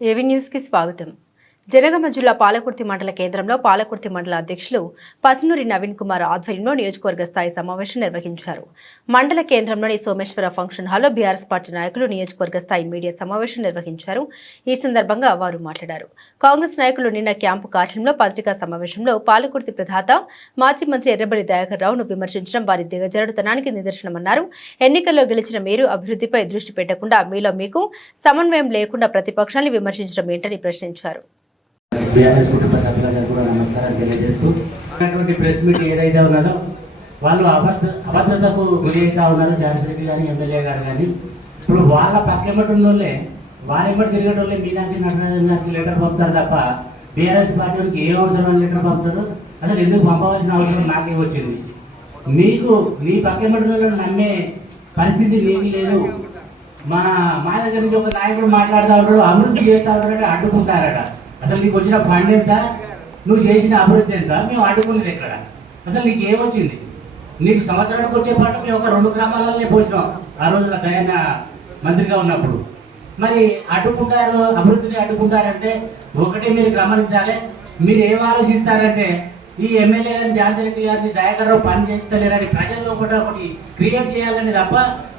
AV news కి స్వాగతం. జనగామ జిల్లా పాలకుర్తి మండల కేంద్రంలో పాలకుర్తి మండల అధ్యక్షులు పసునూరి నవీన్ కుమార్ ఆధ్వర్యంలో నియోజకవర్గ స్థాయి సమావేశం నిర్వహించారు. మండల కేంద్రంలోని సోమేశ్వర ఫంక్షన్ హాల్లో బీఆర్ఎస్ పార్టీ నాయకులు నియోజకవర్గ స్థాయి మీడియా సమావేశం నిర్వహించారు. ఈ సందర్భంగా వారు మాట్లాడారు. కాంగ్రెస్ నాయకులు నిన్న క్యాంపు కార్యాలయంలో పత్రికా సమావేశంలో పాలకుర్తి ప్రధాత మాజీ మంత్రి ఎర్రబెల్లి దయాకర్ రావును విమర్శించడం వారి దిగజారుతనానికి నిదర్శనమన్నారు. ఎన్నికల్లో గెలిచిన మీరు అభివృద్ధిపై దృష్టి పెట్టకుండా మీలో మీకు సమన్వయం లేకుండా ప్రతిపక్షాన్ని విమర్శించడం ఏంటని ప్రశ్నించారు. బీఆర్ఎస్ కుటుంబ సభ్యులందరూ కూడా నమస్కారాలు తెలియజేస్తూ ప్రెస్ మీట్ ఏదైతే ఉన్నదో వాళ్ళు అభద్రతకు గురి అవుతా ఉన్నారు. జాన్సరెడ్డి గారు ఎమ్మెల్యే గారు కానీ ఇప్పుడు వాళ్ళ పక్కెమ్మటి ఉన్నోళ్ళే వారెమ్మటి తిరిగేటోళ్ళే మీనాటి నటరాజు లెటర్ పంపుతారు తప్ప బీఆర్ఎస్ పార్టీ వాళ్ళకి ఏ అవసరం లెటర్ పంపుతారు? అసలు ఎందుకు పంపవలసిన అవసరం నాకే వచ్చింది? నీకు నీ పక్కెమ్మటి వాళ్ళని నమ్మే పరిస్థితి నీకు లేదు. మా దగ్గర నుంచి ఒక నాయకుడు మాట్లాడుతూ ఉంటాడు, అభివృద్ధి చేస్తూ ఉంటాడు, అడ్డుకుంటారట. అసలు నీకు వచ్చిన ఫండ్ ఎంత, నువ్వు చేసిన అభివృద్ధి ఎంత, మేము అడ్డుకునేది ఎక్కడ? అసలు నీకు ఏమొచ్చింది? నీకు సంవత్సరానికి వచ్చే పాటు మేము ఒక 2 గ్రామాలనే పోసినాం ఆ రోజున దయాన మంత్రిగా ఉన్నప్పుడు. మరి అడ్డుకుంటారు, అభివృద్ధిని అడ్డుకుంటారంటే ఒకటే మీరు గమనించాలి. మీరు ఏం ఆలోచిస్తారంటే ఈ ఎమ్మెల్యే గారిని జాన్సరెడ్డి గారిని దయాకర్ రావు పని చేస్తలేరని ప్రజల్లో కూడా ఒకటి క్రియేట్ చేయాలని తప్ప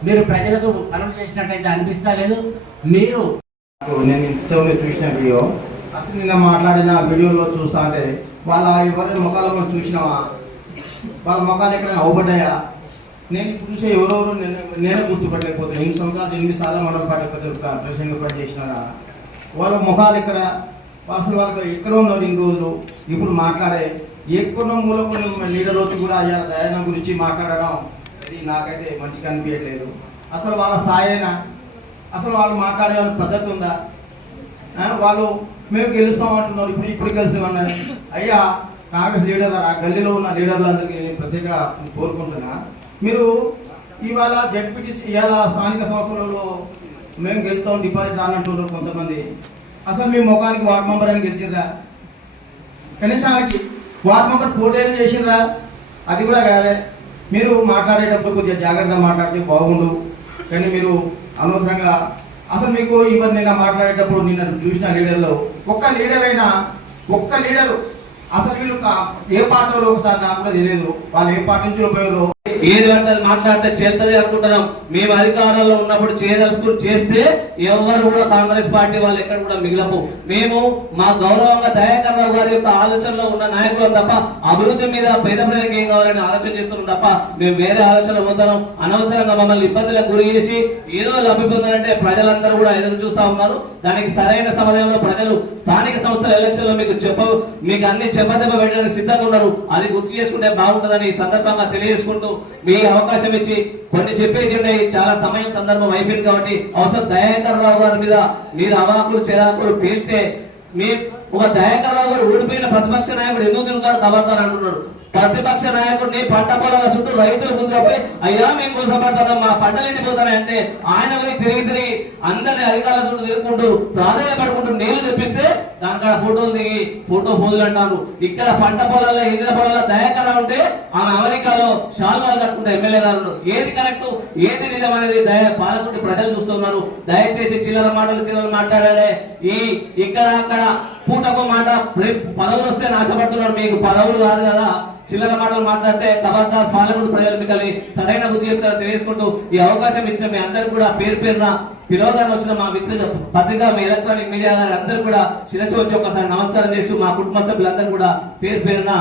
మీరు ప్రజలకు పనులు చేసినట్టయితే అనిపిస్తా లేదు. మీరు నేను ఇంతలో చూసిన వీడియో, అసలు నిన్న మాట్లాడిన వీడియోలో చూస్తా అంటే వాళ్ళ ఎవరి ముఖాలను చూసినావా? వాళ్ళ ముఖాలు ఎక్కడైనా అవబడ్డాయా? నేను ఇప్పుడు చూసే ఎవరెవరు నేనే గుర్తుపట్టలేకపోతున్నాను. 8 సంవత్సరాలు 8 సార్లు మండల పార్టీ ప్రెసిడెంట్ పని చేసిన వాళ్ళ ముఖాలు ఇక్కడ అసలు వాళ్ళకి ఎక్కడ ఉన్నారు ఇన్ని రోజులు? ఇప్పుడు మాట్లాడే ఎక్కడో మూలకు లీడర్ వచ్చి కూడా అయ్యాల దయానం గురించి మాట్లాడడం ఇది నాకైతే మంచిగా అనిపించట్లేదు. అసలు వాళ్ళ సాయైనా అసలు వాళ్ళు మాట్లాడే పద్ధతి ఉందా? వాళ్ళు మేము గెలుస్తాం అంటున్నారు, ఇప్పుడు గెలుస్తామన్నారు. అయ్యా కాంగ్రెస్ లీడర్ ఆ గల్లీలో ఉన్న లీడర్లందరికీ నేను ప్రత్యేక కోరుకుంటున్నా, మీరు ఇవాళ జడ్పీటీసీ ఇవాళ స్థానిక సంస్థలలో మేము గెలుస్తాం డిపాజిట్ రానంటున్నారు కొంతమంది. అసలు మీ ముఖానికి వార్డ్ మెంబర్ అని గెలిచిండ్రా? కనీసానికి వార్డ్ మెంబర్ పోటీ చేసిండ్రా? అది కూడా కాలే. మీరు మాట్లాడేటప్పుడు కొద్దిగా జాగ్రత్తగా మాట్లాడితే బాగుండు. కానీ మీరు అనవసరంగా అసలు మీకు ఇవన్నీ నిన్న మాట్లాడేటప్పుడు నిన్న చూసిన లీడర్లో ఒక్క లీడరు అసలు వీళ్ళు ఏ పార్టీలో ఒకసారి నాకు కూడా తెలియదు. వాళ్ళు ఏ పార్టీ నుంచి పోయారో ఏది పడుతుంది మాట్లాడితే చేస్తుంది అనుకుంటున్నాం. మేము అధికారంలో ఉన్నప్పుడు చేయదలుచుకుని చేస్తే ఎవరు కూడా కాంగ్రెస్ పార్టీ వాళ్ళు ఎక్కడ కూడా మిగిలపు. మేము మా గౌరవంగా దయాకర్ రావు గారి యొక్క ఆలోచనలో ఉన్న నాయకులు తప్ప అభివృద్ధి మీద పేద ప్రజలకు ఏం కావాలని ఆలోచన చేస్తున్నాం తప్ప మేము వేరే ఆలోచన పొందడం. అనవసరంగా మమ్మల్ని ఇబ్బందులకు గురి చేసి ఏదో లబ్ధి పొందాలంటే ప్రజలందరూ కూడా ఎదురు చూస్తా ఉన్నారు. దానికి సరైన సమయంలో ప్రజలు స్థానిక సంస్థల ఎలక్షన్ లో మీకు అన్ని చెప్పదెబ్బ పెట్టడానికి సిద్ధంగా ఉన్నారు. అది గుర్తు చేసుకుంటే బాగుంటుందని ఈ సందర్భంగా తెలియజేసుకుంటూ మీ అవకాశం ఇచ్చి కొన్ని చెప్పేది ఉన్నాయి. చాలా సమయం సందర్భం అయిపోయింది కాబట్టి అవసరం దయాకర్ రావు గారి మీద మీరు అవాకులు చెరాకులు పేల్తే మీ ఒక దయాకర్ రావు గారు ఓడిపోయిన ప్రతిపక్ష నాయకుడు ఎందుకు తిరుగుతాడు కబర్దారు అంటున్నాడు. ప్రతిపక్ష నాయకుడిని పంట పొలాల చుట్టూ రైతులు ముందుకపోయి అయ్యా మేము కోసపడతాం మా పంటలు ఎండిపోతాయంటే ఆయన పోయి తిరిగి అందరినీ అధికారుల చుట్టూ తిరుగుకుంటూ ప్రాధాన్యపడుకుంటూ నీళ్లు తెప్పిస్తే దానికాడ ఫోటోలు దిగి ఫోజులు అంటారు. ఇక్కడ పంట పొలాల్లో ఎండిన పొలాల్లో దయాకర్ ఉంటే ఆమె అమెరికాలో షాల్వాలు కట్టుకుంటే ఎమ్మెల్యే గారు. ఏది కరెక్ట్ ఏది నిజం అనేది పాలకుర్తి ప్రజలు చూస్తున్నారు. దయచేసి చిల్లర మాట్లాడాడే ఇక్కడ అక్కడ పూటకు మాట పదవులు వస్తే నాశపడుతున్నారు. మీకు పదవులు కాదు కదా, చిల్లర మాటలు మాట్లాడితే ఖబర్దార్ పాలకుడు ప్రజలు మిగలి సరైన బుద్ధి చెప్తారని తెలియజేసుకుంటూ ఈ అవకాశం ఇచ్చిన మీ అందరూ కూడా పేరున పిలవగానే వచ్చిన మా మిత్రులు పత్రిక మీ ఎలక్ట్రానిక్ మీడియా అందరూ కూడా శిరస్సు వచ్చి ఒకసారి నమస్కారం చేస్తూ మా కుటుంబ సభ్యులందరూ కూడా పేరున